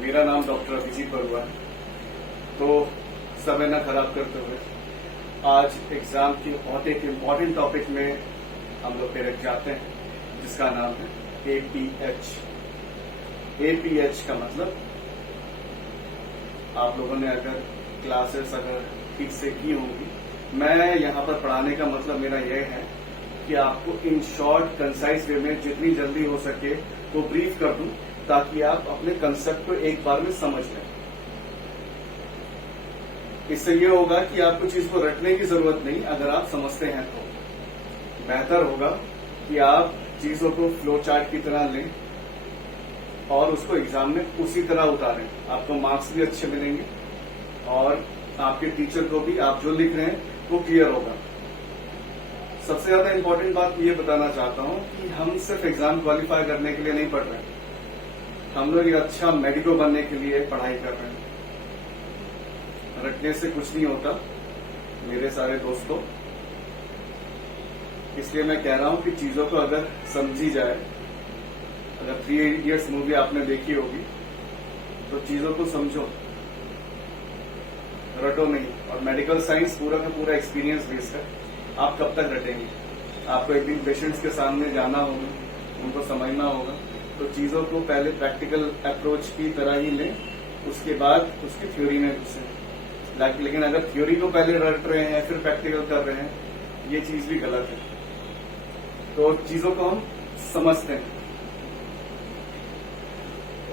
मेरा नाम डॉक्टर अभिजीत बरुआ है। तो समय न खराब करते हुए आज एग्जाम के बहुत एक इम्पॉर्टेंट टॉपिक में हम लोग डायरेक्ट जाते हैं, जिसका नाम है एपीएच। एपीएच का मतलब आप लोगों ने अगर क्लासेस ठीक से की होंगी, मैं यहाँ पर पढ़ाने का मतलब मेरा यह है कि आपको इन शॉर्ट कंसाइज वे में जितनी जल्दी हो सके वो ब्रीफ कर दूं, ताकि आप अपने कंसेप्ट को एक बार में समझ लें। इससे ये होगा कि आपको चीज को रटने की जरूरत नहीं, अगर आप समझते हैं तो बेहतर होगा कि आप चीजों को फ्लो चार्ट की तरह लें और उसको एग्जाम में उसी तरह उतारें। आपको मार्क्स भी अच्छे मिलेंगे और आपके टीचर को भी आप जो लिख रहे हैं वो क्लियर होगा। सबसे ज्यादा इम्पोर्टेंट बात ये बताना चाहता हूं कि हम सिर्फ एग्जाम क्वालिफाई करने के लिए नहीं पढ़ रहे हैं, हम लोग एक अच्छा मेडिको बनने के लिए पढ़ाई कर रहे हैं। रटने से कुछ नहीं होता मेरे सारे दोस्तों, इसलिए मैं कह रहा हूं कि चीजों को अगर समझी जाए, अगर 3 इडियट्स मूवी आपने देखी होगी तो चीजों को समझो, रटो नहीं। और मेडिकल साइंस पूरा का पूरा एक्सपीरियंस बेस्ड है। आप कब तक रटेंगे? आपको एक दिन पेशेंट्स के सामने जाना होगा, उनको समझना होगा, तो चीजों को पहले प्रैक्टिकल अप्रोच की तरह ही लें, उसके बाद उसकी थ्योरी में घुसें। लेकिन अगर थ्योरी को पहले रट रहे हैं फिर प्रैक्टिकल कर रहे हैं, ये चीज भी गलत है। तो चीजों को हम समझते हैं।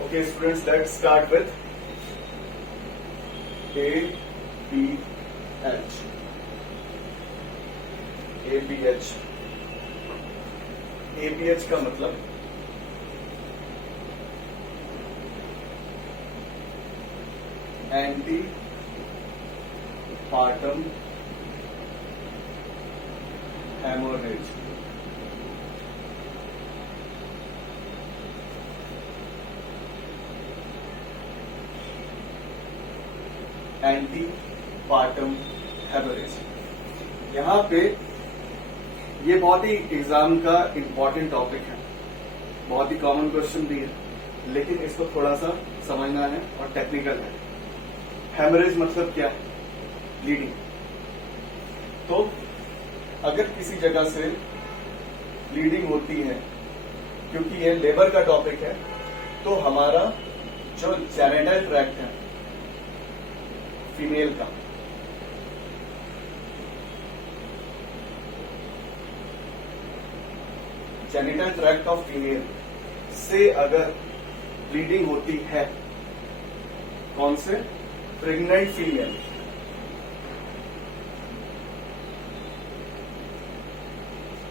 Okay students, let's start with APH. APH APH का मतलब anti partum haemorrhage. Anti partum haemorrhage, यहां पे ये बहुत ही एग्जाम का इम्पोर्टेंट टॉपिक है, बहुत ही कॉमन क्वेश्चन भी है, लेकिन इसको थोड़ा सा समझना है और टेक्निकल है। हेमरेज मतलब क्या है? ब्लीडिंग। तो अगर किसी जगह से ब्लीडिंग होती है, क्योंकि ये लेबर का टॉपिक है, तो हमारा जो जेनिटल ट्रैक्ट है फीमेल का, जेनिटल ट्रैक्ट ऑफ फीमेल से अगर ब्लीडिंग होती है, कौन से? Pregnant female.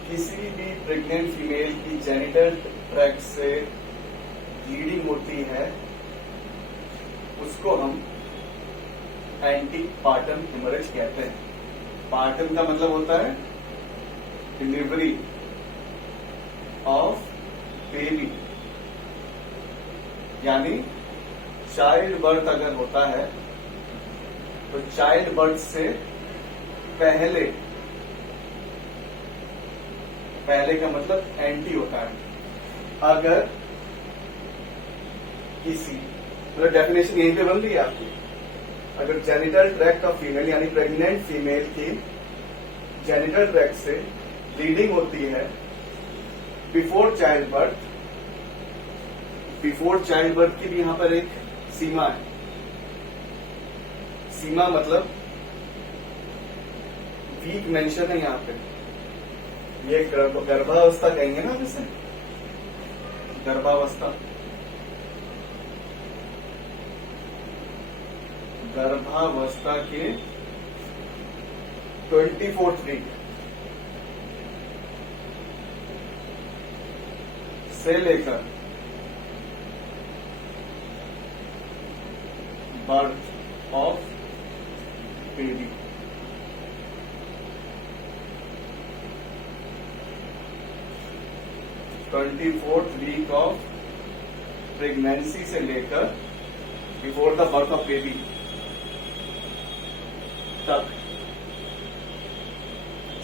किसी भी प्रेग्नेंट फीमेल की जेनिटल ट्रैक्ट से ब्लीडिंग होती है, उसको हम एंटी पार्टम हेमरेज कहते हैं। पार्टम का मतलब होता है डिलीवरी ऑफ बेबी, यानी चाइल्ड बर्थ अगर होता है तो चाइल्ड बर्थ से पहले, पहले का मतलब एंटी होता है। अगर किसी, तो डेफिनेशन यहीं पे बन रही है आपकी, अगर जेनिटल ट्रैक्ट ऑफ फीमेल यानी प्रेग्नेंट फीमेल की जेनिटल ट्रैक्ट से ब्लीडिंग होती है before child birth, before child birth की भी यहां पर एक सीमा है। सीमा मतलब वीक मेंशन है यहां पे, ये गर्भावस्था कहेंगे ना, जैसे गर्भावस्था, गर्भावस्था के 24th वीक से लेकर birth of baby, twenty fourth week of pregnancy से लेकर before the birth of baby तक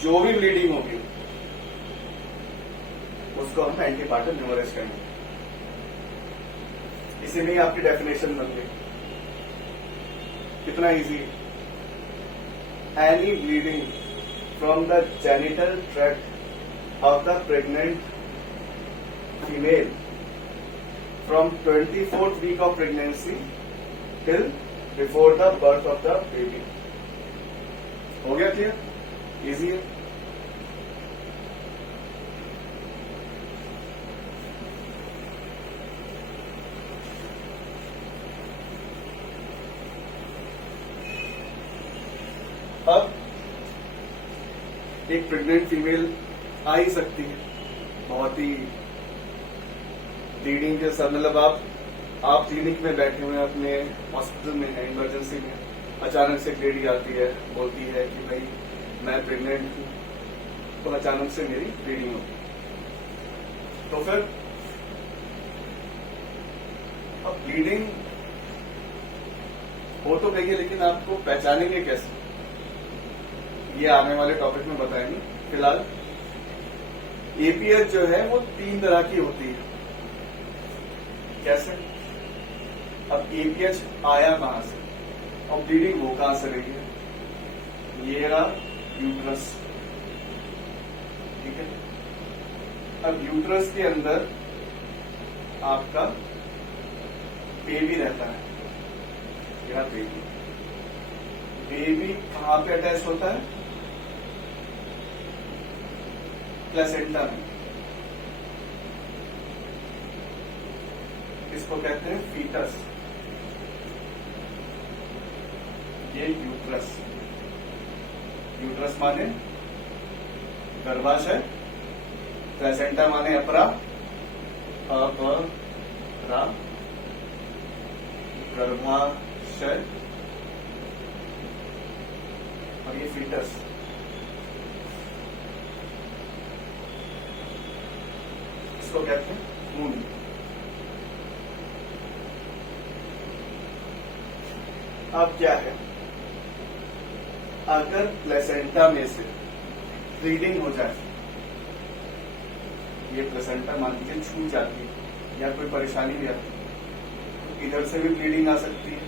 जो भी ब्लीडिंग होगी उसको हम एंटीपार्टम हेमोरेज कहेंगे। इसी में ही आपकी डेफिनेशन बन गई। कितना easy. Any bleeding from the genital tract of the pregnant female from 24th week of pregnancy till before the birth of the baby. हो गया क्लियर? इजी है। अब एक प्रेग्नेंट फीमेल आ ही सकती है, बहुत ही ब्लीडिंग के साथ, मतलब आप क्लिनिक में बैठे हुए हैं, अपने हॉस्पिटल में हैं, इमरजेंसी में, अचानक से एक लेडी आती है, बोलती है कि भाई मैं प्रेग्नेंट हूं, तो अचानक से मेरी ब्लीडिंग होती है। तो फिर अब ब्लीडिंग हो तो गई है, लेकिन आपको पहचानेंगे कैसे, ये आने वाले टॉपिक में बताएंगे। फिलहाल एपीएच जो है वो 3 तरह की होती है। कैसे? अब एपीएच आया कहां से और ब्लीडिंग वो कहां से रही है? ये रहा यूट्रस, ठीक है। अब यूट्रस के अंदर आपका बेबी रहता है, यह बेबी। बेबी कहां पे अटैच होता है? प्लेसेंटा में। इसको कहते हैं फीटस। ये यूट्रस, यूट्रस माने गर्भाशय, प्लेसेंटा माने अपरा, अपरा गर्भाशय, और ये फीटस। इसको कहते हैं खून। अब क्या है, अगर प्लेसेंटा में से ब्लीडिंग हो जाए, ये प्लेसेंटा मान लीजिए छूट जाती है या कोई परेशानी भी आती है, तो इधर से भी ब्लीडिंग आ सकती है।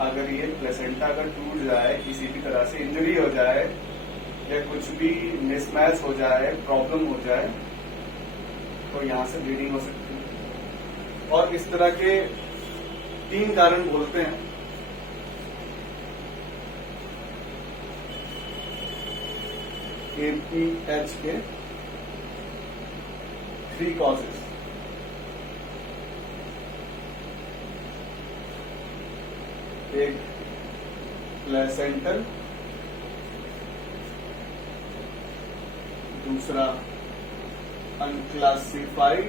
अगर ये प्लेसेंटा अगर टूट जाए, किसी भी तरह से इंजरी हो जाए या कुछ भी मिसमैच हो जाए, प्रॉब्लम हो जाए, तो यहां से ब्लीडिंग हो सकती है। और इस तरह के 3 कारण बोलते हैं। एपीएच के 3 कॉजेस। एक प्लेसेंटल, दूसरा अनक्लासिफाइड,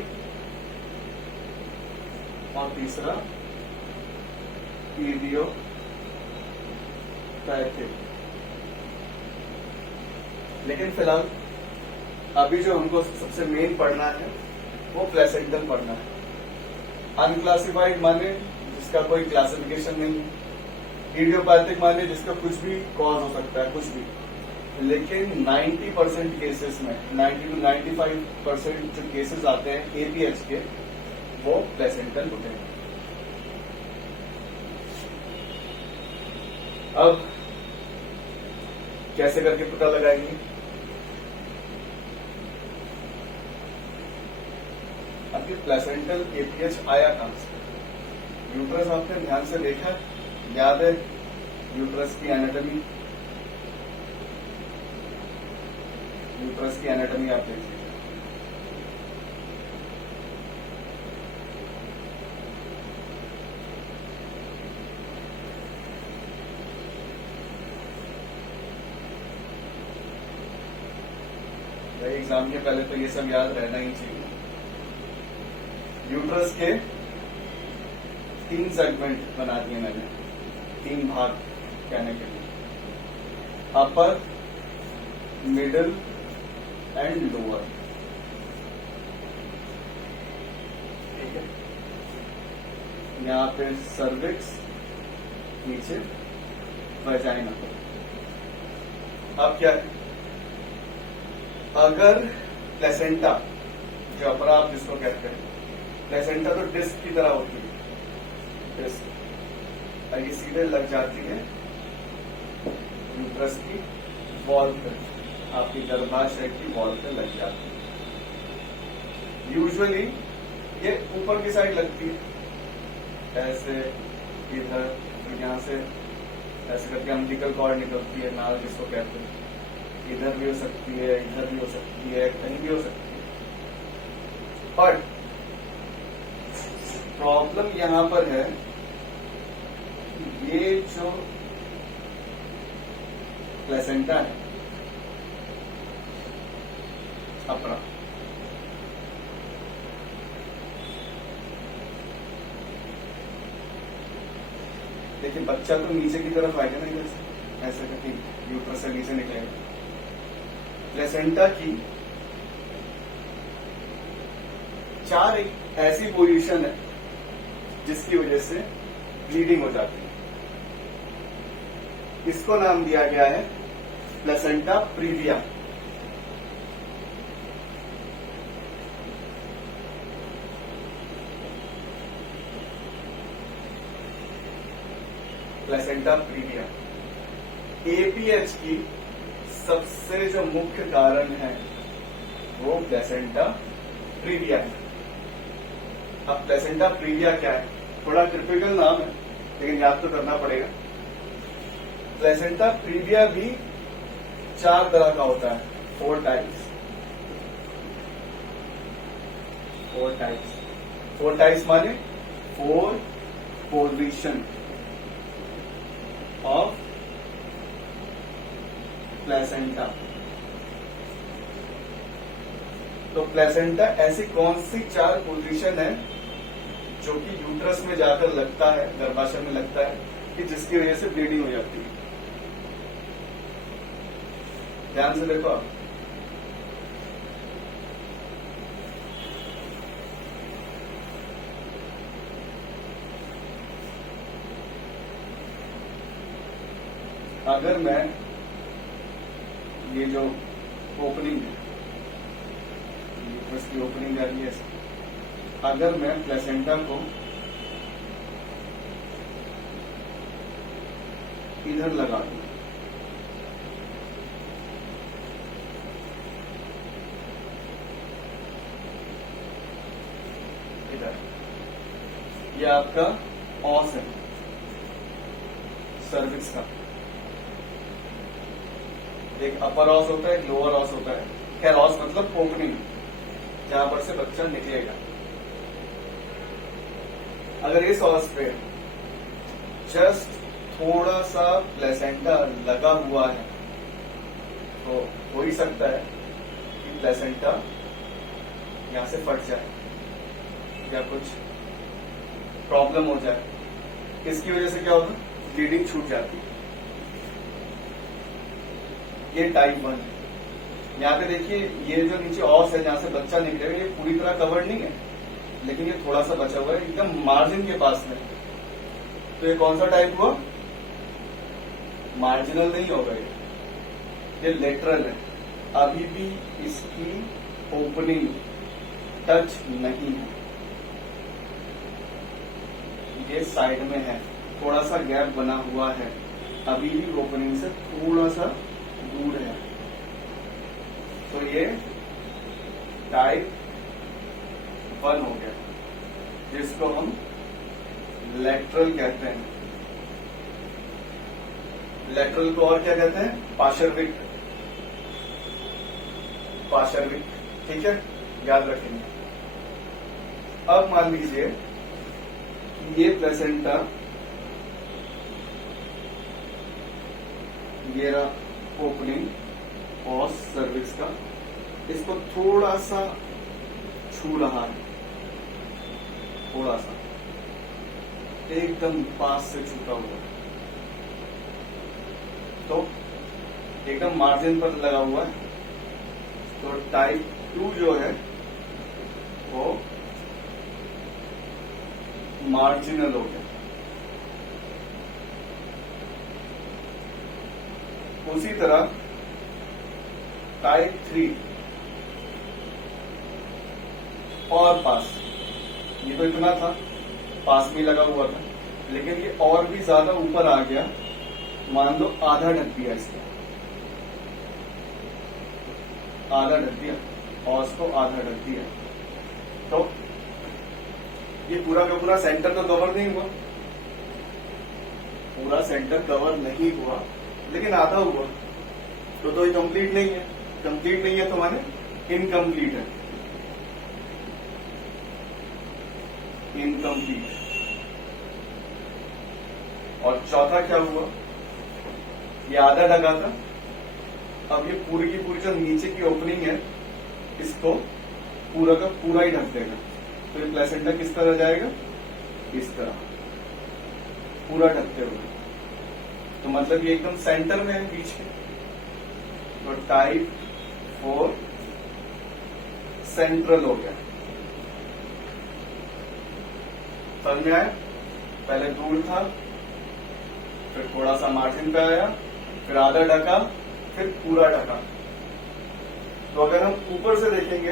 और तीसरा इडियोपैथिक। लेकिन फिलहाल अभी जो हमको सबसे मेन पढ़ना है वो प्लेसेंटल पढ़ना है। अनक्लासिफाइड माने जिसका कोई क्लासिफिकेशन नहीं है, इडियोपैथिक माने जिसका कुछ भी कॉज हो सकता है, कुछ भी। लेकिन 90% केसेस में, 90 to 95% जो केसेस आते हैं एपीएच के, वो प्लेसेंटल होते हैं। अब कैसे करके पता लगाएंगे? अब ये प्लेसेंटल एपीएच आया कहां से? यूट्रस आपने ध्यान से देखा, याद है यूट्रस की एनाटॉमी? यूट्रस की एनाटॉमी आप देखिए। एग्जाम के पहले तो ये सब याद रहना ही चाहिए। यूट्रस के 3 सेगमेंट बना दिए मैंने, 3 भाग कहने के लिए, अपर, मिडिल एंड लोअर। ठीक है, यहाँ पे सर्विक्स, नीचे वजाइना। अब क्या है, अगर प्लेसेंटा, जो अपरा आप जिसको कहते हैं, प्लेसेंटा तो डिस्क की तरह होती है, डिस्क, और ये सीधे लग जाती है यूट्रस की वॉल पे, आपकी गर्भाशय की वॉल पे लग जाती है। यूजुअली ये ऊपर की साइड लगती है, ऐसे इधर, तो यहाँ से ऐसे करके अम्बिलिकल कॉर्ड निकलती है, नाल जिसको कहते हैं, इधर भी हो सकती है, इधर भी हो सकती है, कहीं भी हो सकती है। बट प्रॉब्लम यहां पर है, ये जो प्लेसेंटा है अपना, देखिए बच्चा तो नीचे की तरफ आएगा ना, इधर से ऐसे करके यूट्रस से नीचे निकलेगा। प्लेसेंटा की 4 एक ऐसी पोजीशन है जिसकी वजह से ब्लीडिंग हो जाती है। इसको नाम दिया गया है placenta previa. Placenta previa APH की सबसे जो मुख्य कारण है वो प्लेसेंटा प्रीविया है। अब प्लेसेंटा प्रीविया क्या है, थोड़ा टिपिकल नाम है लेकिन याद तो करना पड़ेगा। प्लेसेंटा प्रीविया भी 4 तरह का होता है, 4 टाइप्स। 4 टाइप्स माने 4 पोजीशन ऑफ प्लेसेंटा। तो प्लेसेंटा ऐसी कौन सी 4 पोजीशन है जो कि यूट्रस में जाकर लगता है, गर्भाशय में लगता है, कि जिसकी वजह से ब्लीडिंग हो जाती है। ध्यान से देखो आप, अगर मैं ये जो ओपनिंग है, यूट्रस की ओपनिंग आ रही है, अगर मैं प्लेसेंटा को इधर लगा दूं, इधर, ये आपका ऑस है सर्विक्स का। एक अपर ऑस होता है, एक लोअर ऑस होता है। खैर ऑस मतलब ओपनिंग, जहां पर से बच्चा निकलेगा। अगर इस ऑस पे जस्ट थोड़ा सा प्लेसेंटा लगा हुआ है तो हो ही सकता है कि प्लेसेंटा यहां से फट जाए या कुछ प्रॉब्लम हो जाए। इसकी वजह से क्या होता है, ब्लीडिंग छूट जाती है। ये टाइप 1 है। यहाँ पे देखिए ये जो नीचे ऑस है जहां से बच्चा निकलेगा, ये पूरी तरह कवर्ड नहीं है, लेकिन ये थोड़ा सा बचा हुआ है, एकदम मार्जिन के पास में। तो ये कौन सा टाइप हुआ, मार्जिनल नहीं होगा, ये लेटरल है। अभी भी इसकी ओपनिंग टच नहीं है, ये साइड में है, थोड़ा सा गैप बना हुआ है, अभी भी ओपनिंग से थोड़ा सा दूर है। तो ये टाइप 1 हो गया, जिसको हम लेटरल कहते हैं। लेटरल को और क्या कहते हैं, पार्श्विक। पार्श्विक, ठीक है, याद रखेंगे। अब मान लीजिए ये प्लेसेंटा, ये रहा ओपनिंग और सर्विक्स का, इसको थोड़ा सा छू रहा है, थोड़ा सा, एकदम पास से छूटा हुआ, तो एकदम मार्जिन पर लगा हुआ है। तो टाइप 2 जो है वो मार्जिनल हो गया। उसी तरह टाइप 3 और पास, ये तो इतना था, पास में लगा हुआ था, लेकिन ये और भी ज्यादा ऊपर आ गया, मान लो आधा ढक दिया इसको, आधा ढक दिया और इसको आधा ढक दिया, तो ये पूरा का पूरा सेंटर तो कवर नहीं हुआ, पूरा सेंटर कवर नहीं हुआ, लेकिन आधा हुआ, तो ये कंप्लीट नहीं है। कंप्लीट नहीं है तो माने इनकम्प्लीट है, इनकम्प्लीट। और चौथा क्या हुआ, ये आधा ढका था, अब ये पूरी की पूरी जो नीचे की ओपनिंग है इसको पूरा का पूरा ही ढक देगा, तो ये प्लेसेंटा किस तरह जाएगा, इस तरह पूरा ढकते हुए, तो मतलब ये एकदम सेंटर में है बीच में। तो टाइप 4 सेंट्रल हो गया। समझ में आया, पहले दूर था, फिर थोड़ा सा मार्जिन पे आया, फिर आधा ढका, फिर पूरा ढका। तो अगर हम ऊपर से देखेंगे,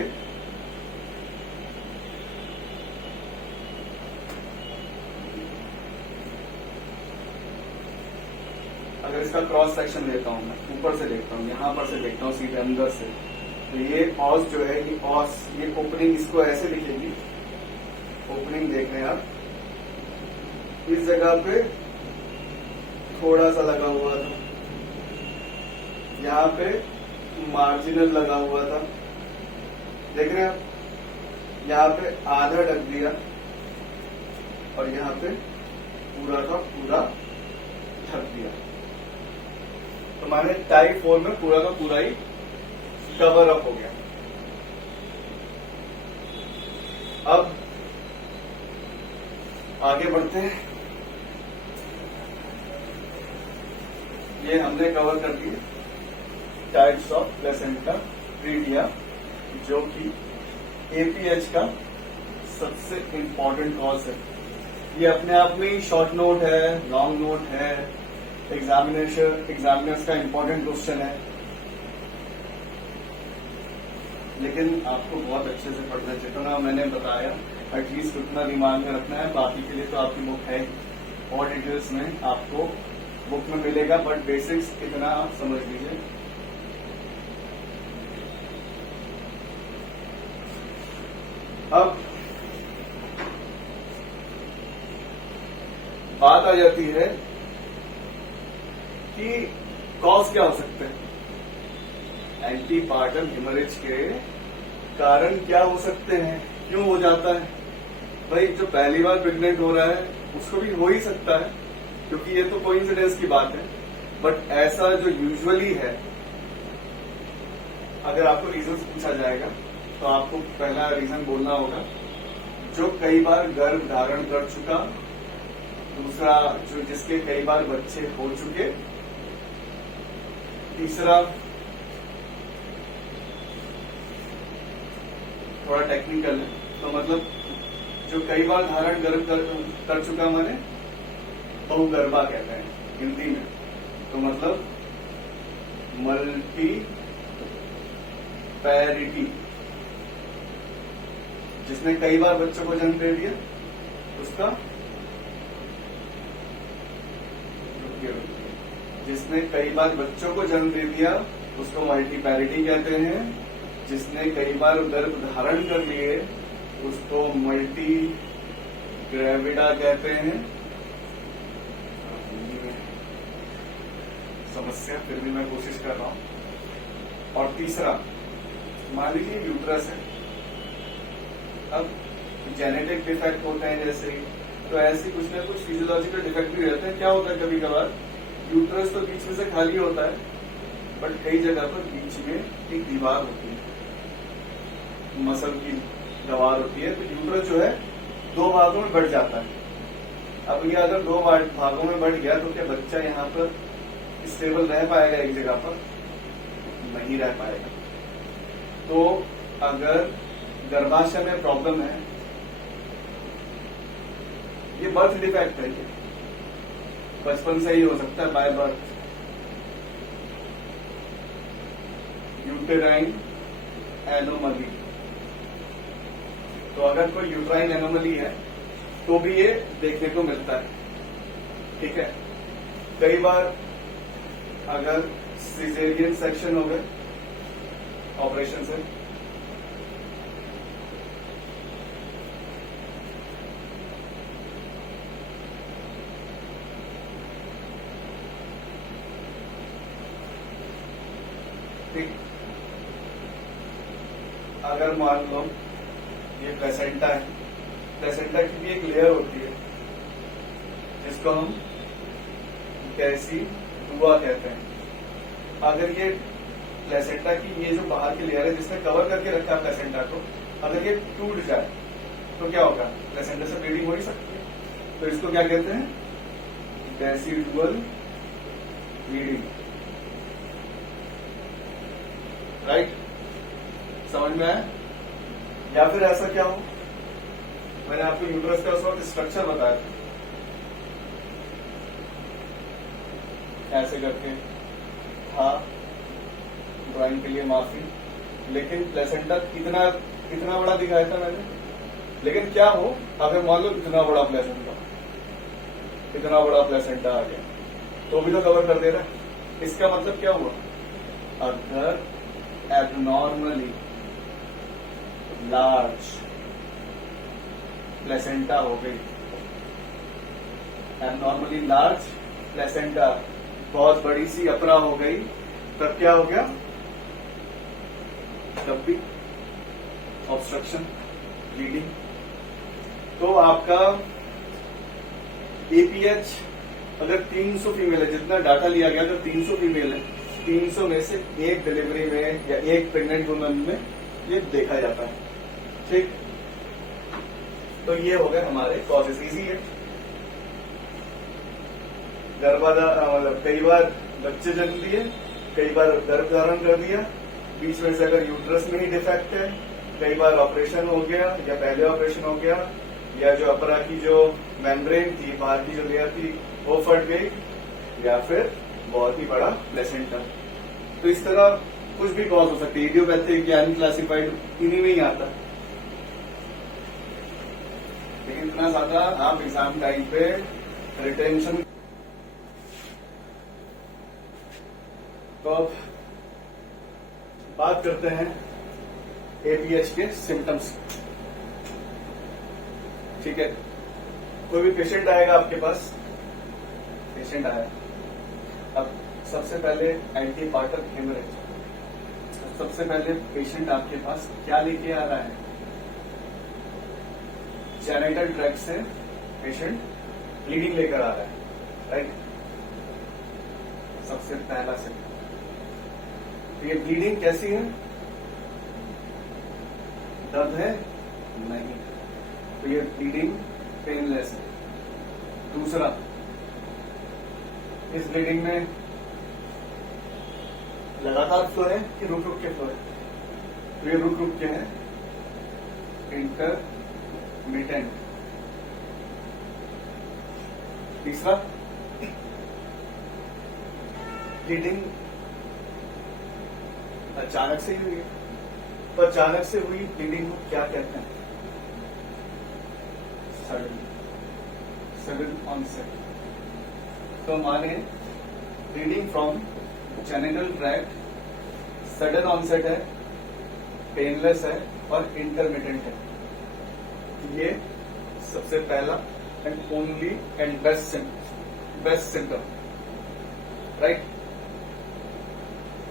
अगर इसका क्रॉस सेक्शन लेता हूं मैं, ऊपर से देखता हूं, यहां पर से देखता हूं सीधे अंदर से, तो ये ऑस जो है, ये ऑस, ये ओपनिंग इसको ऐसे दिखेगी, ओपनिंग देख रहे हैं आप, इस जगह पे थोड़ा सा लगा हुआ था, यहाँ पे मार्जिनल लगा हुआ था, देख रहे हैं आप, यहाँ पे आधा ढक दिया और यहाँ पे पूरा का पूरा ढक दिया, तो माने टाइप 4 में पूरा का पूरा ही कवर अप हो गया। अब आगे बढ़ते हैं, ये हमने कवर कर दिए टाइप्स ऑफ प्लेसेंटा प्रीविया, जो कि एपीएच का सबसे इंपॉर्टेंट कॉज है। ये अपने आप में ही शॉर्ट नोट है, लॉन्ग नोट है, एग्जामिनर्स का इंपॉर्टेंट क्वेश्चन है, लेकिन आपको बहुत अच्छे से पढ़ना चाहिए। जितना मैंने बताया एटलीस्ट उतना दिमाग में रखना है, बाकी के लिए तो आपकी बुक है, और डिटेल्स में आपको बुक में मिलेगा, बट बेसिक्स इतना आप समझ लीजिए। अब बात आ जाती है कि कॉज क्या हो सकते हैं, एंटीपार्टम हेमरेज के कारण क्या हो सकते हैं, क्यों हो जाता है। भाई जो पहली बार प्रेग्नेंट हो रहा है उसको भी हो ही सकता है, क्योंकि ये तो कोइंसिडेंस की बात है, बट ऐसा जो यूजुअली है, अगर आपको रीजन पूछा जाएगा तो आपको पहला रीजन बोलना होगा जो कई बार गर्भ धारण कर चुका, दूसरा जो जिसके कई बार बच्चे हो चुके, तीसरा थोड़ा टेक्निकल है, तो मतलब जो कई बार धारण गर्भ कर चुका माने बहुगर्भा कहते हैं हिंदी में, तो मतलब मल्टी पैरिटी, जिसने कई बार बच्चों को जन्म दे दिया उसका, जिसने कई बार बच्चों को जन्म दे दिया उसको मल्टीपैरिटी कहते हैं, जिसने कई बार गर्भ धारण कर लिए उसको मल्टी ग्रेविडा कहते हैं। समस्या फिर भी मैं कोशिश कर रहा हूं। और तीसरा, मान लीजिए यूट्रस है, अब जेनेटिक डिफेक्ट होते हैं जैसे, तो ऐसे कुछ ना कुछ फिजियोलॉजिकल डिफेक्ट भी रहते हैं। क्या होता है, कभी कभार यूट्रस तो बीच में से खाली होता है, बट कई जगह पर बीच में एक दीवार होती है, मसल की दीवार होती है, तो यूट्रस जो है 2 भागों में बढ़ जाता है। अब ये अगर 2 भागों में बढ़ गया तो क्या बच्चा यहाँ पर स्टेबल रह पाएगा एक जगह पर? नहीं रह पाएगा। तो अगर गर्भाशय में प्रॉब्लम है, ये बर्थ डिफेक्ट है, ये बचपन से ही हो सकता है, बाय बर्थ। यूटेराइन एनोमली, तो अगर कोई यूट्राइन एनोमली है तो भी ये देखने को मिलता है। ठीक है। कई बार अगर सिजेरियन सेक्शन हो गए ऑपरेशन से, ठीक, अगर मान लो ये प्लेसेंटा है, प्लेसेंटा की भी एक लेयर होती है जिसको हम डेसिडुआ कहते हैं। अगर ये प्लेसेंटा की ये जो बाहर की लेयर है जिसने कवर करके रखा है प्लेसेंटा को, अगर ये टूट जाए तो क्या होगा? प्लेसेंटा से ब्लीडिंग हो ही सकती है। तो इसको क्या कहते हैं? Decidual bleeding. राइट, समझ में आया? या फिर ऐसा क्या हो, मैंने आपको यूट्रस का उस वक्त स्ट्रक्चर बताया था, ऐसे करके था, ड्राइंग के लिए माफी, लेकिन प्लेसेंटा कितना बड़ा दिखाया था मैंने। लेकिन क्या हो अगर मान लो इतना बड़ा प्लेसेंटा आ गया, तो भी तो कवर कर दे रहा है। इसका मतलब क्या हुआ? अगर एबनॉर्मली लार्ज प्लेसेंटा हो गई, एबनॉर्मली लार्ज प्लेसेंटा, बहुत बड़ी सी अपरा हो गई, तब क्या हो गया? तब भी ऑब्स्ट्रक्शन, ब्लीडिंग। तो आपका एपीएच अगर 300 फीमेल है, जितना डाटा लिया गया, अगर 300 फीमेल है, 300 में से एक डिलीवरी में या एक प्रेग्नेंट वुमन में ये देखा जाता है। ठीक, तो ये हो गए हमारे कॉजेस। इजी है। मतलब कई बार बच्चे जन्म दिए, कई बार गर्भ धारण कर दिया, बीच में से अगर यूट्रस में ही डिफेक्ट है, कई बार ऑपरेशन हो गया या पहले ऑपरेशन हो गया, या जो अपरा की जो मेम्ब्रेन थी, बाहर की जो लेयर थी, वो फट गई, या फिर बहुत ही बड़ा प्लेसेंटा। तो इस तरह कुछ भी कॉज हो सकती है। इडियोपैथिक या अनक्लासिफाइड इन्हीं में ही आता है। लेकिन इतना ज्यादा आप एग्जाम टाइम पे रिटेंशन। तो अब बात करते हैं एपीएच के सिम्टम्स। ठीक है, कोई भी पेशेंट आएगा आपके पास, पेशेंट आया, अब सबसे पहले एंटीपार्टम हेमरेज, सबसे पहले पेशेंट आपके पास क्या लेके आ रहा है? जेनिटल ट्रैक्ट से पेशेंट ब्लीडिंग लेकर आ रहा है। राइट, सबसे पहला सिम्टम। तो ये ब्लीडिंग कैसी है? दर्द है? नहीं। तो ये ब्लीडिंग पेनलेस है। दूसरा, इस ब्लीडिंग में लगातार फ्लो है कि रुक रुक के फ्लो है? तो ये रुक रुक के है, इंटरमिटेंट। तीसरा, ब्लीडिंग अचानक से ही हुई है। तो अचानक से हुई ब्लीडिंग को क्या कहते हैं? Sudden onset. तो माने bleeding from genital tract sudden onset है, पेनलेस है और इंटरमिटेंट है। ये सबसे पहला and only and best symptom. Right,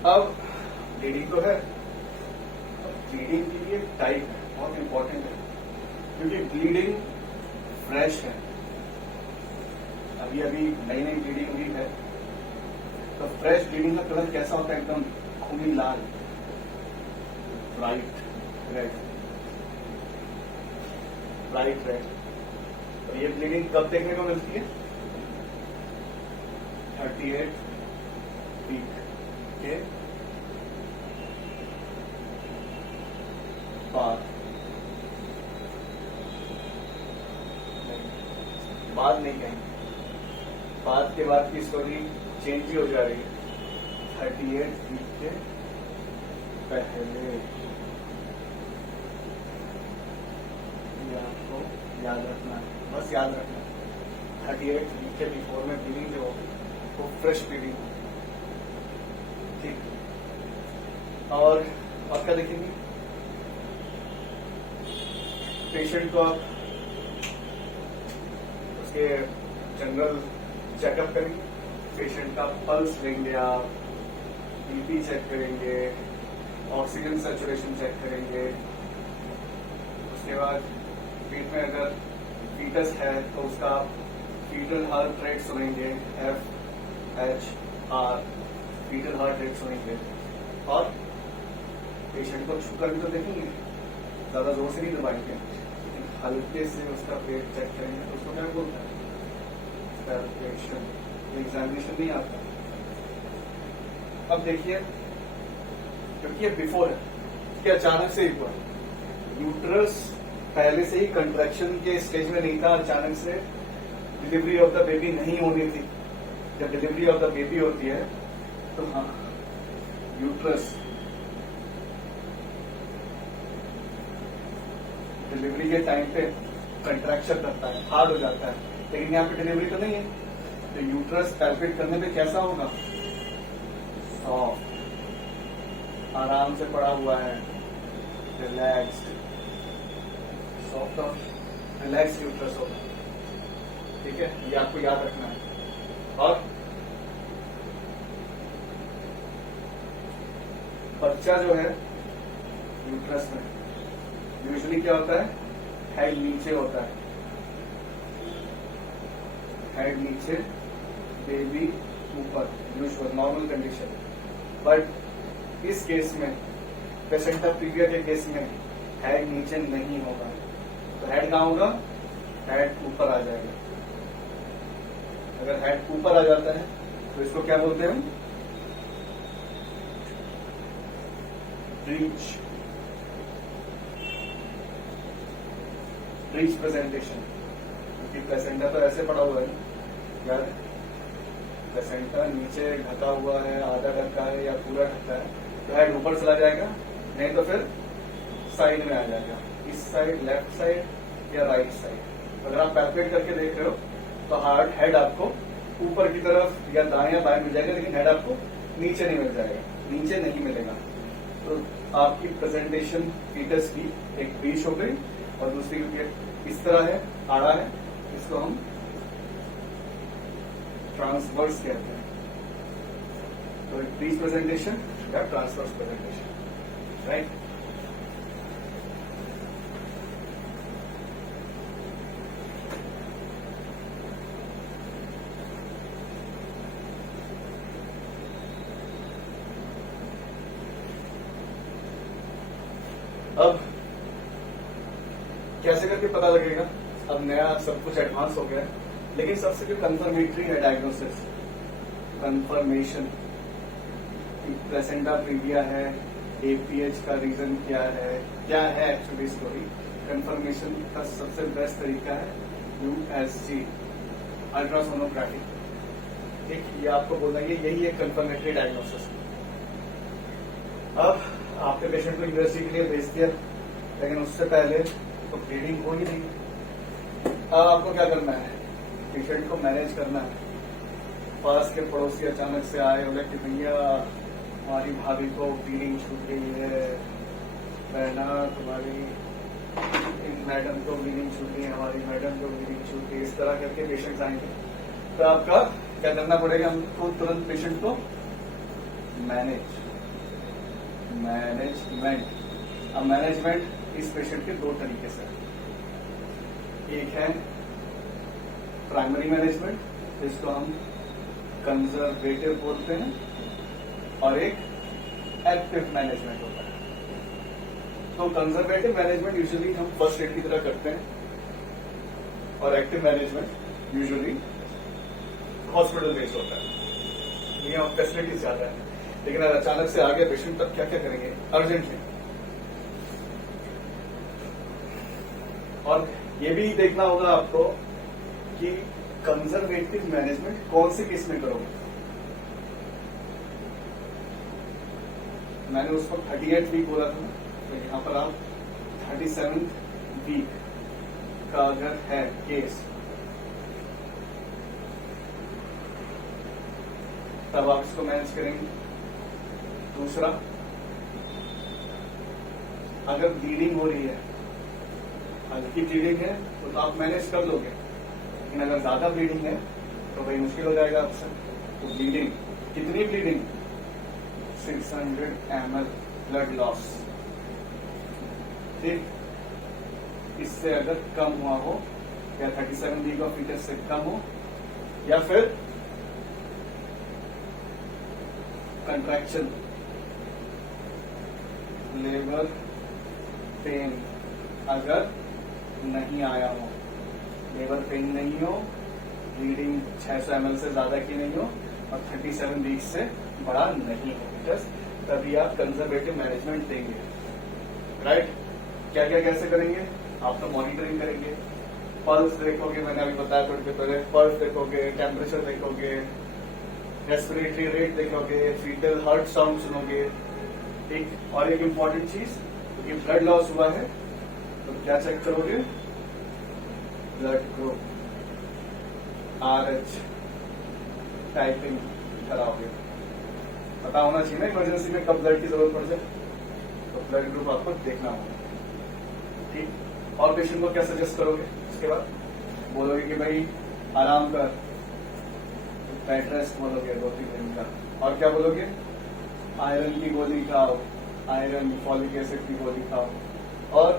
अब ब्लीडिंग तो है, ब्लीडिंग की भी एक टाइप है, बहुत इंपॉर्टेंट है, क्योंकि ब्लीडिंग फ्रेश है, अभी अभी नई नई ब्लीडिंग हुई है। तो फ्रेश ब्लीडिंग का कलर कैसा होता है? एकदम खूनी लाल, ब्राइट रेड, ब्राइट रेड। तो ये ब्लीडिंग कब देखने को मिलती है? 38 वीक के बाद नहीं कहेंगे, बाद के बाद की स्टोरी चेंज ही हो जा रही है। 38 वीक के पहले ये आपको याद रखना है, बस याद रखना। 38 वीक के बिफोर में ब्लीडिंग जो होगी वो फ्रेश ब्लीडिंग होगी। ठीक, और क्या देखेंगे, पेशेंट को आप उसके जनरल चेकअप करेंगे, पेशेंट का पल्स लेंगे, आप बीपी चेक करेंगे, ऑक्सीजन सैचुरेशन चेक करेंगे। उसके बाद पेट में अगर फीटस है तो उसका फीटल हार्ट रेट सुनेंगे, FHR फीटल हार्ट रेट सुनेंगे। और पेशेंट को छूकर भी तो देखेंगे, ज्यादा जोर से नहीं दबाएंगे, हल्के से उसका पेट चेक करेंगे तो उसको क्या बोलता है, पैल्पेशन। एग्जामिनेशन नहीं आता। अब देखिए, क्योंकि ये बिफोर है, कि अचानक से हुआ, यूट्रस पहले से ही कंट्रैक्शन के स्टेज में नहीं था, अचानक से डिलीवरी ऑफ द बेबी नहीं होनी थी। जब डिलीवरी ऑफ द बेबी होती है तो हाँ, यूट्रस डिलीवरी के टाइम पे कंट्रैक्शन करता है, हार्ड हो जाता है, लेकिन यहाँ पे डिलीवरी तो नहीं है, तो यूट्रस पैल्पेट करने पे कैसा होगा, सॉफ्ट, आराम से पड़ा हुआ है, रिलैक्स्ड, सॉफ्ट और रिलैक्स यूट्रस होगा। ठीक है, ये आपको याद रखना है। और बच्चा जो है यूट्रस में यूजुअली क्या होता है, हेड नीचे होता है, हेड नीचे, बेबी ऊपर, यूजुअल नॉर्मल कंडीशन। बट इस केस में, प्लेसेंटा प्रीविया के केस में हेड नीचे नहीं होगा, तो हेड कहां होगा, हेड ऊपर आ जाएगा। अगर हेड ऊपर आ जाता है तो इसको क्या बोलते हैं हम, ब्रीच, ब्रीच प्रेजेंटेशन। क्योंकि प्लेसेंटा तो ऐसे पड़ा हुआ है यार, प्लेसेंटा नीचे ढका हुआ है, आधा ढका है या पूरा ढका है, तो हेड ऊपर चला जाएगा, नहीं तो फिर साइड में आ जाएगा, इस साइड, लेफ्ट साइड या राइट साइड। अगर आप पैल्पेट करके देख रहे हो तो हार्ट हेड आपको ऊपर की तरफ या दाएं या बाएं मिल जाएगा, लेकिन हेड आपको नीचे नहीं मिल जाएगा, नीचे नहीं मिलेगा। तो आपकी प्रेजेंटेशन फीटस की एक ब्रीच हो गई, और दूसरी क्योंकि इस तरह है, आड़ा है, इसको हम ट्रांसवर्स कहते हैं। तो एक ब्रीच प्रेजेंटेशन या ट्रांसवर्स प्रेजेंटेशन, राइट। अब कैसे करके पता लगेगा, अब नया सब कुछ एडवांस हो गया है, लेकिन सबसे जो कंफर्मेटरी है डायग्नोसिस, कंफर्मेशन, प्लेसेंटा प्रीविया है, APH का रीजन क्या है एक्चुअली स्टोरी। कंफर्मेशन का सबसे बेस्ट तरीका है USG, अल्ट्रासोनोग्राफी। ठीक, ये आपको बोलना है, यही एक कंफर्मेटरी डायग्नोसिस। अब आपके पेशेंट को यूनिवर्सिटी के लिए भेज दिया, लेकिन उससे पहले तो ब्लीडिंग हो ही नहीं। अब आपको क्या करना है, पेशेंट को मैनेज करना है। पास के पड़ोसी अचानक से आए, बोले कि भैया हमारी भाभी को ब्लीडिंग छूट गई है, बहना तुम्हारी मैडम को ब्लीडिंग छूट गई, हमारी मैडम को ब्लीडिंग छूट गई, इस तरह करके पेशेंट्स आएंगे। तो आपका क्या करना पड़ेगा, हमको तुरंत पेशेंट को मैनेजमेंट। अब मैनेजमेंट इस पेशेंट के दो तरीके से, एक है प्राइमरी मैनेजमेंट, जिसको हम कंजर्वेटिव बोलते हैं, और एक एक्टिव मैनेजमेंट होता है। तो कंजर्वेटिव मैनेजमेंट यूजुअली हम फर्स्ट एड की तरह करते हैं, और active management usually hospital based होता है, ये फैसिलिटीज ज्यादा है। लेकिन अगर अचानक से आ गया पेशेंट, तब क्या क्या करेंगे, अर्जेंटली। और ये भी देखना होगा आपको कि कंजर्वेटिव मैनेजमेंट कौन से केस में करोगे। मैंने उसको 38 वीक बोला था, तो यहां पर आप 37 वीक का अगर है केस, तब आप इसको मैनेज करेंगे। दूसरा, अगर ब्लीडिंग हो रही है, हल्की ब्लीडिंग है तो आप मैनेज कर लोगे, लेकिन अगर ज्यादा ब्लीडिंग है तो भाई मुश्किल हो जाएगा आपसे। तो ब्लीडिंग, कितनी ब्लीडिंग? 600 ml blood loss. ठीक, इससे अगर कम हुआ हो या 37 वीक ऑफ फीटस से कम हो, या फिर कंट्रैक्शन, लेबर पेन अगर नहीं आया हो, लेबर पेन नहीं हो, ब्लीडिंग 600 ml से ज्यादा की नहीं हो और 37 वीक से बड़ा नहीं हो फीटस, तभी आप कंजर्वेटिव मैनेजमेंट देंगे। राइट, क्या क्या कैसे करेंगे? आप तो मॉनिटरिंग करेंगे, पल्स देखोगे, मैंने अभी बताया थोड़ी देर पहले, पल्स देखोगे, टेम्परेचर देखोगे, रेस्पिरेटरी रेट देखोगे, फीटल हार्ट साउंड सुनोगे। ठीक, और एक इम्पॉर्टेंट चीज, क्योंकि ब्लड लॉस हुआ है तो क्या चेक करोगे? ब्लड ग्रुप, RH टाइपिंग कराओगे। पता होना चाहिए ना इमरजेंसी में कब ब्लड की जरूरत पड़ जाए, तो ब्लड ग्रुप आपको देखना होगा। ठीक, और पेशेंट को क्या सजेस्ट करोगे? उसके बाद बोलोगे कि भाई आराम कर, बेड रेस्ट बोलोगे 2-3 दिन का। और क्या बोलोगे? आयरन की गोली खाओ, आयरन फॉलिक एसिड की गोली खाओ, और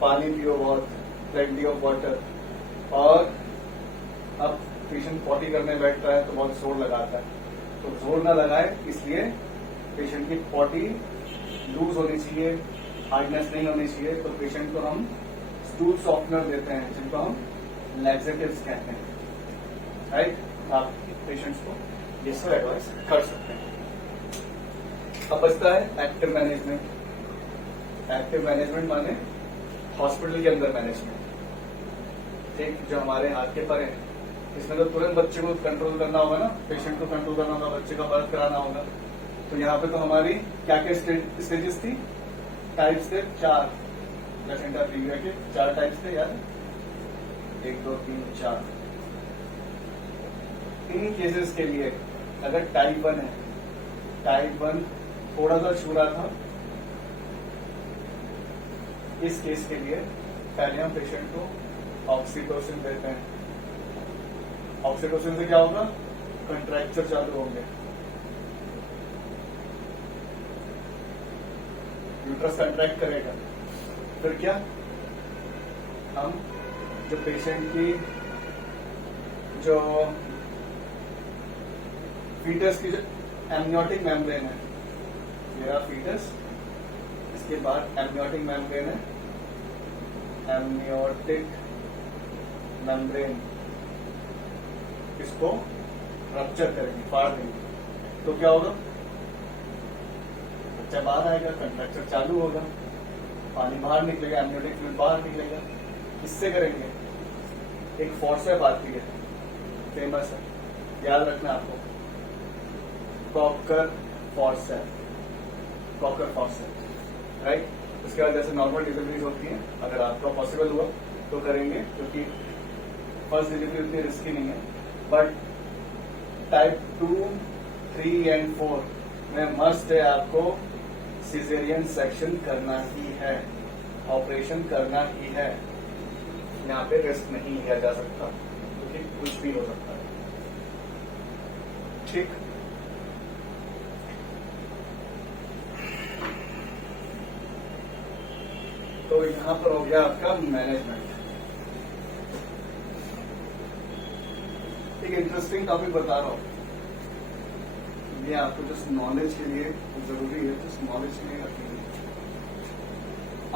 पानी पियो बहुत, प्लेंटी ऑफ वाटर। और अब पेशेंट पॉटी करने बैठता है तो बहुत जोर लगाता है, तो जोर ना लगाए, इसलिए पेशेंट की पॉटी लूज होनी चाहिए, हार्डनेस नहीं होनी चाहिए। तो पेशेंट को हम स्टूल सॉफ्टनर देते हैं, जिनको हम लैक्सेटिव्स कहते हैं। राइट, आप पेशेंट्स को इसको एडवाइस कर सकते हैं। अब बचता है एक्टिव मैनेजमेंट। एक्टिव मैनेजमेंट माने हॉस्पिटल के अंदर मैनेजमेंट। ठीक, जो हमारे हाथ के पर है, इसमें तो तुरंत बच्चे को कंट्रोल करना होगा ना, पेशेंट को कंट्रोल करना होगा, बच्चे का बर्थ कराना होगा। तो यहाँ पे तो हमारी क्या क्या स्टेजेस थी? टाइप्स थे 4, प्लेसेंटा प्रीविया के 4 टाइप्स थे यार, 1, 2, 3, 4। इन केसेस के लिए अगर टाइप 1 है, टाइप 1 थोड़ा सा छू रहा था, इस केस के लिए पहले हम पेशेंट को ऑक्सीटोसिन देते हैं। ऑक्सीटोसिन से क्या होगा? कंट्रैक्चर चालू होंगे, यूट्रस कंट्रैक्ट करेगा। फिर क्या, हम जो पेशेंट की जो फीटस की जो एमनियोटिक मेम्ब्रेन है, मेरा फीटस, इसके बाद एमनियोटिक मेम्ब्रेन है, एमनियोटिक मेम्ब्रेन, इसको रप्चर करेंगे, फाड़ देंगे। तो क्या होगा? बच्चा बाहर आएगा, कंट्रैक्चर चालू होगा, पानी बाहर निकलेगा, एमनियोटिक फ्लूइड बाहर निकलेगा। किससे करेंगे? एक फोर्सेप आती है, फेमस है, याद रखना आपको, Kocher forceps, Kocher forceps. Right, उसके बाद जैसे नॉर्मल डिलीवरीज होती है, अगर आपका पॉसिबल हुआ तो करेंगे, क्योंकि फर्स्ट डिलीवरी उतनी रिस्की नहीं है। बट टाइप 2, 3 एंड 4 में मस्ट है आपको सिजेरियन सेक्शन करना ही है, ऑपरेशन करना ही है। यहाँ पे रेस्ट नहीं किया जा सकता, क्योंकि कुछ भी हो सकता है। ठीक, तो यहाँ पर हो गया आपका मैनेजमेंट। एक इंटरेस्टिंग टॉपिक बता रहा हूँ, ये आपको जस्ट नॉलेज के लिए जरूरी है, जस्ट नॉलेज के लिए रखिए।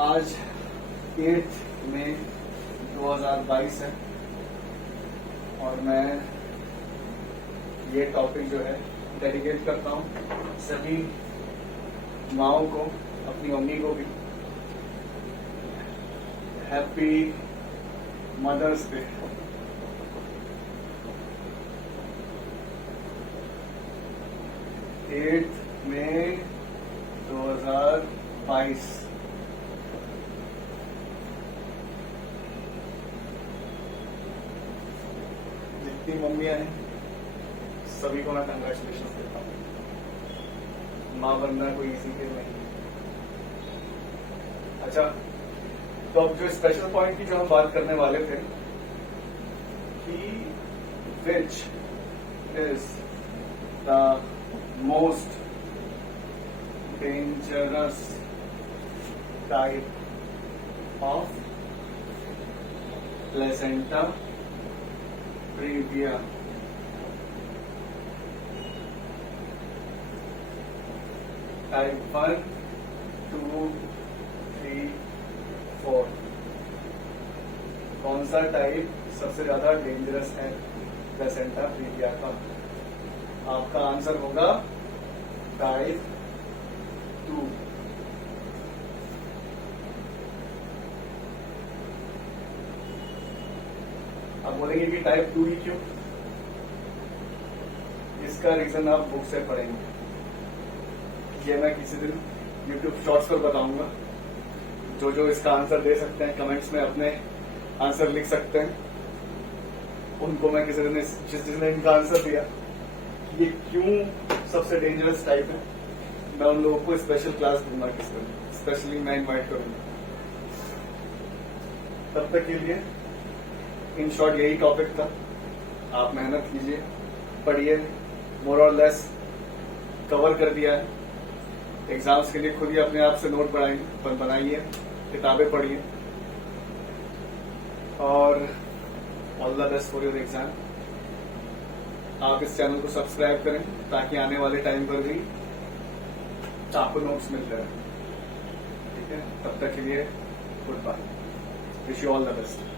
आज 8 मई 2022 है और मैं ये टॉपिक जो है डेडिकेट करता हूँ सभी माओं को, अपनी मम्मी को भी। Happy mother's day. Eight May 2022। जितनी मम्मियां हैं सभी को मैं कंग्रेचुलेशन देता हूँ। माँ बनना कोई इजी खेल नहीं। अच्छा, तो अब जो स्पेशल पॉइंट की जो हम बात करने वाले थे कि which is the most dangerous type of placenta previa. Type 1, 2, 3, 4 कौन सा टाइप सबसे ज्यादा डेंजरस है प्लेसेंटा प्रीविया का? आपका आंसर होगा टाइप 2। आप बोलेंगे कि टाइप 2 ही क्यों? इसका रीजन आप बुक से पढ़ेंगे, ये मैं किसी दिन YouTube शॉर्ट्स पर बताऊंगा। जो जो इसका आंसर दे सकते हैं कमेंट्स में अपने आंसर लिख सकते हैं, उनको मैं किसी दिन जिसने इनका आंसर दिया कि ये क्यों सबसे डेंजरस टाइप है, मैं उन लोगों को स्पेशल क्लास दूंगा, किसी दिन स्पेशली मैं इनवाइट करूंगा। तब तक के लिए इन शॉर्ट यही टॉपिक था। आप मेहनत कीजिए, पढ़िए, मोर और लेस कवर कर दिया है। एग्जाम्स के लिए खुद ही अपने आप से नोट बनाइए, किताबें पढ़िए और all the best for your exam. आप इस चैनल को सब्सक्राइब करें ताकि आने वाले टाइम पर भी आपको नोट्स मिलते रहे। ठीक है, तब तक के लिए good bye, wish you all the best.